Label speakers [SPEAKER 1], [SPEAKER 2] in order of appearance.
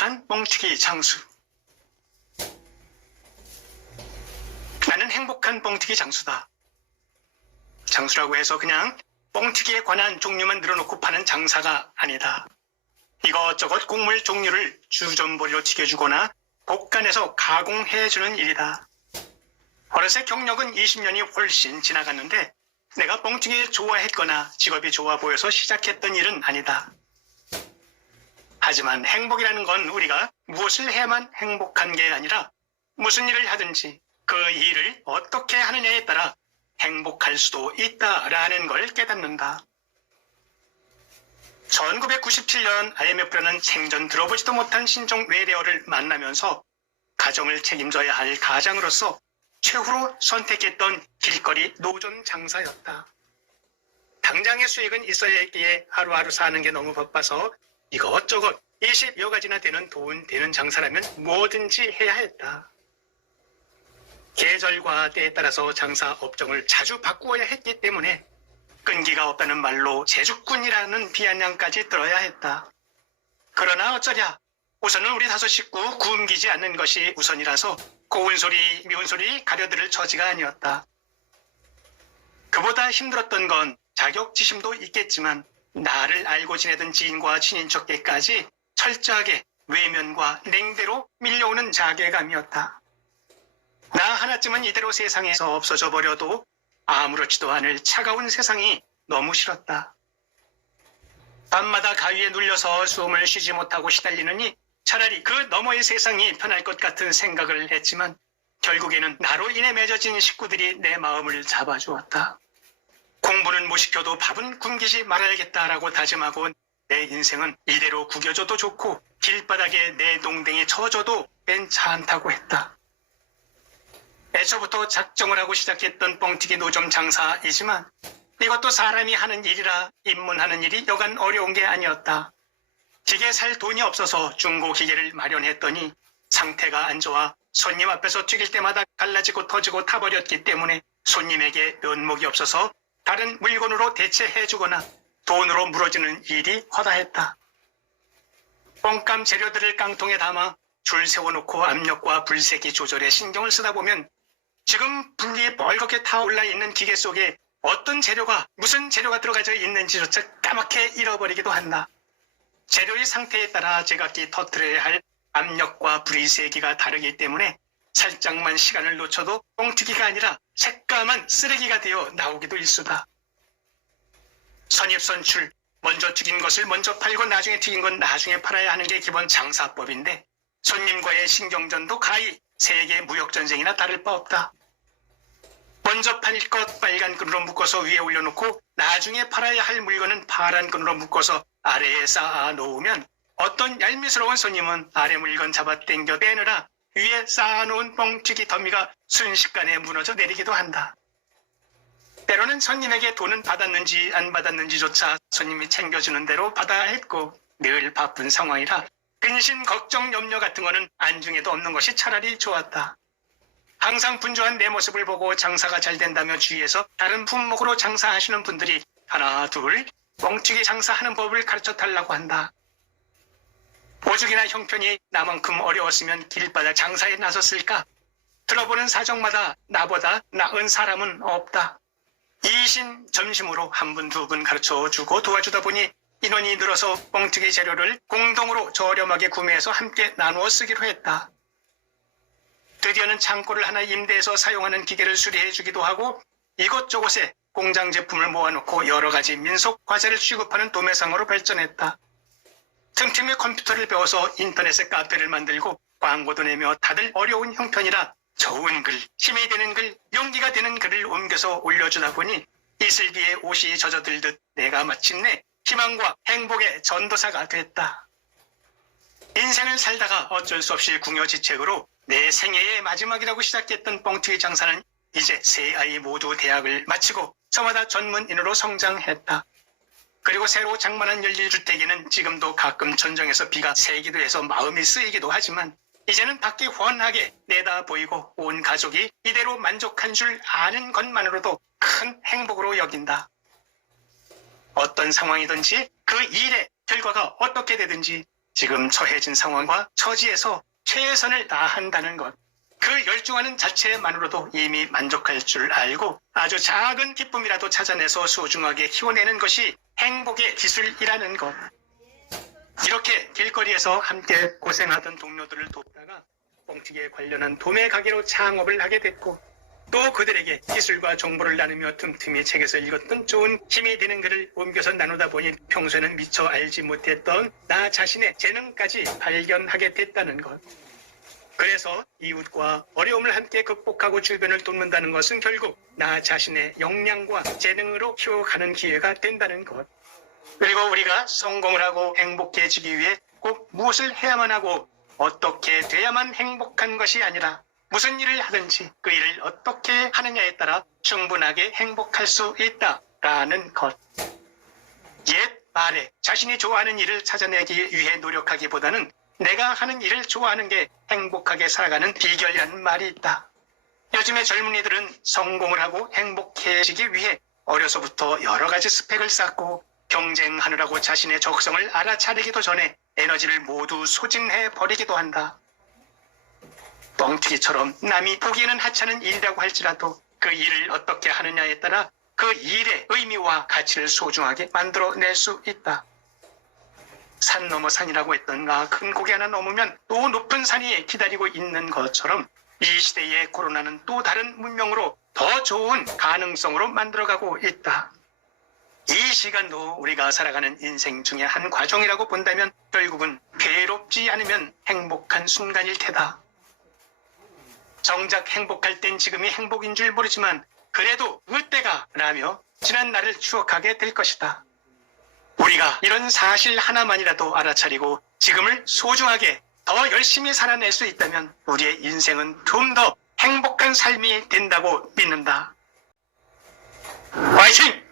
[SPEAKER 1] 행복한 뻥튀기 장수. 나는 행복한 뻥튀기 장수다. 장수라고 해서 그냥 뻥튀기에 관한 종류만 늘어놓고 파는 장사가 아니다. 이것저것 곡물 종류를 주전부리로 튀겨주거나 볶아내서 가공해주는 일이다. 어느새 경력은 20년이 훨씬 지나갔는데 내가 뻥튀기 좋아했거나 직업이 좋아 보여서 시작했던 일은 아니다. 하지만 행복이라는 건 우리가 무엇을 해야만 행복한 게 아니라 무슨 일을 하든지 그 일을 어떻게 하느냐에 따라 행복할 수도 있다라는 걸 깨닫는다. 1997년 IMF라는 생전 들어보지도 못한 신종 외래어를 만나면서 가정을 책임져야 할 가장으로서 최후로 선택했던 길거리 노점 장사였다. 당장의 수익은 있어야 했기에 하루하루 사는 게 너무 바빠서 이것저것 20여 가지나 되는 돈 되는 장사라면 뭐든지 해야 했다. 계절과 때에 따라서 장사 업종을 자주 바꾸어야 했기 때문에 끈기가 없다는 말로 제주꾼이라는 비아냥까지 들어야 했다. 그러나 어쩌랴 우선은 우리 다섯 식구 굶기지 않는 것이 우선이라서 고운 소리 미운 소리 가려들을 처지가 아니었다. 그보다 힘들었던 건 자격지심도 있겠지만 나를 알고 지내던 지인과 친인척에까지 철저하게 외면과 냉대로 밀려오는 자괴감이었다. 나 하나쯤은 이대로 세상에서 없어져 버려도 아무렇지도 않을 차가운 세상이 너무 싫었다. 밤마다 가위에 눌려서 숨을 쉬지 못하고 시달리느니 차라리 그 너머의 세상이 편할 것 같은 생각을 했지만 결국에는 나로 인해 맺어진 식구들이 내 마음을 잡아주었다. 공부는 못 시켜도 밥은 굶기지 말아야겠다라고 다짐하고 내 인생은 이대로 구겨져도 좋고 길바닥에 내 농댕이 쳐져도 괜찮다고 했다. 애초부터 작정을 하고 시작했던 뻥튀기 노점 장사이지만 이것도 사람이 하는 일이라 입문하는 일이 여간 어려운 게 아니었다. 기계 살 돈이 없어서 중고 기계를 마련했더니 상태가 안 좋아 손님 앞에서 튀길 때마다 갈라지고 터지고 타버렸기 때문에 손님에게 면목이 없어서 다른 물건으로 대체해주거나 돈으로 물어주는 일이 허다했다. 뻥감 재료들을 깡통에 담아 줄 세워놓고 압력과 불색이 조절에 신경을 쓰다 보면 지금 불이 멀겋게 타올라 있는 기계 속에 어떤 재료가 무슨 재료가 들어가져 있는지조차 까맣게 잃어버리기도 한다. 재료의 상태에 따라 제각기 터트려야 할 압력과 불의 세기가 다르기 때문에 살짝만 시간을 놓쳐도 뻥튀기가 아니라 새까만 쓰레기가 되어 나오기도 일수다. 선입선출, 먼저 튀긴 것을 먼저 팔고 나중에 튀긴 건 나중에 팔아야 하는 게 기본 장사법인데 손님과의 신경전도 가히 세계 무역전쟁이나 다를 바 없다. 먼저 팔 것 빨간 끈으로 묶어서 위에 올려놓고 나중에 팔아야 할 물건은 파란 끈으로 묶어서 아래에 쌓아 놓으면 어떤 얄미스러운 손님은 아래 물건 잡아 당겨 빼느라 위에 쌓아놓은 뻥튀기 더미가 순식간에 무너져 내리기도 한다. 때로는 손님에게 돈은 받았는지 안 받았는지조차 손님이 챙겨주는 대로 받아야 했고 늘 바쁜 상황이라 근심 걱정 염려 같은 거는 안중에도 없는 것이 차라리 좋았다. 항상 분주한 내 모습을 보고 장사가 잘 된다며 주위에서 다른 품목으로 장사하시는 분들이 하나 둘 뻥튀기 장사하는 법을 가르쳐 달라고 한다. 오죽이나 형편이 나만큼 어려웠으면 길바닥 장사에 나섰을까? 들어보는 사정마다 나보다 나은 사람은 없다. 이신 점심으로 한 분두분 가르쳐 주고 도와주다 보니 인원이 늘어서 뻥튀기 재료를 공동으로 저렴하게 구매해서 함께 나누어 쓰기로 했다. 드디어는 창고를 하나 임대해서 사용하는 기계를 수리해 주기도 하고 이곳저곳에 공장 제품을 모아놓고 여러 가지 민속 과자를 취급하는 도매상으로 발전했다. 틈틈이 컴퓨터를 배워서 인터넷에 카페를 만들고 광고도 내며 다들 어려운 형편이라 좋은 글, 힘이 되는 글, 용기가 되는 글을 옮겨서 올려주다 보니 이슬기에 옷이 젖어들듯 내가 마침내 희망과 행복의 전도사가 됐다. 인생을 살다가 어쩔 수 없이 궁여지책으로 내 생애의 마지막이라고 시작했던 뻥튀기 장사는 이제 세 아이 모두 대학을 마치고 저마다 전문인으로 성장했다. 그리고 새로 장만한 연립주택에는 지금도 가끔 전정에서 비가 새기도 해서 마음이 쓰이기도 하지만 이제는 밖이 훤하게 내다 보이고 온 가족이 이대로 만족한 줄 아는 것만으로도 큰 행복으로 여긴다. 어떤 상황이든지 그 일의 결과가 어떻게 되든지 지금 처해진 상황과 처지에서 최선을 다한다는 것. 그 열중하는 자체만으로도 이미 만족할 줄 알고 아주 작은 기쁨이라도 찾아내서 소중하게 키워내는 것이 행복의 기술이라는 것. 이렇게 길거리에서 함께 고생하던 동료들을 돕다가 뻥튀기에 관련한 도매 가게로 창업을 하게 됐고 또 그들에게 기술과 정보를 나누며 틈틈이 책에서 읽었던 좋은 힘이 되는 글을 옮겨서 나누다 보니 평소에는 미처 알지 못했던 나 자신의 재능까지 발견하게 됐다는 것. 그래서 이웃과 어려움을 함께 극복하고 주변을 돕는다는 것은 결국 나 자신의 역량과 재능으로 키워가는 기회가 된다는 것. 그리고 우리가 성공을 하고 행복해지기 위해 꼭 무엇을 해야만 하고 어떻게 돼야만 행복한 것이 아니라 무슨 일을 하든지 그 일을 어떻게 하느냐에 따라 충분하게 행복할 수 있다라는 것. 옛 말에 자신이 좋아하는 일을 찾아내기 위해 노력하기보다는 내가 하는 일을 좋아하는 게 행복하게 살아가는 비결이라는 말이 있다. 요즘의 젊은이들은 성공을 하고 행복해지기 위해 어려서부터 여러 가지 스펙을 쌓고 경쟁하느라고 자신의 적성을 알아차리기도 전에 에너지를 모두 소진해 버리기도 한다. 뻥튀기처럼 남이 보기에는 하찮은 일이라고 할지라도 그 일을 어떻게 하느냐에 따라 그 일의 의미와 가치를 소중하게 만들어낼 수 있다. 산 넘어 산이라고 했던가 큰 고개 하나 넘으면 또 높은 산이 기다리고 있는 것처럼 이 시대의 코로나는 또 다른 문명으로 더 좋은 가능성으로 만들어가고 있다. 이 시간도 우리가 살아가는 인생 중의 한 과정이라고 본다면 결국은 괴롭지 않으면 행복한 순간일 테다. 정작 행복할 땐 지금이 행복인 줄 모르지만 그래도 그때가 라며 지난 날을 추억하게 될 것이다. 우리가 이런 사실 하나만이라도 알아차리고 지금을 소중하게 더 열심히 살아낼 수 있다면 우리의 인생은 좀 더 행복한 삶이 된다고 믿는다. 화이팅!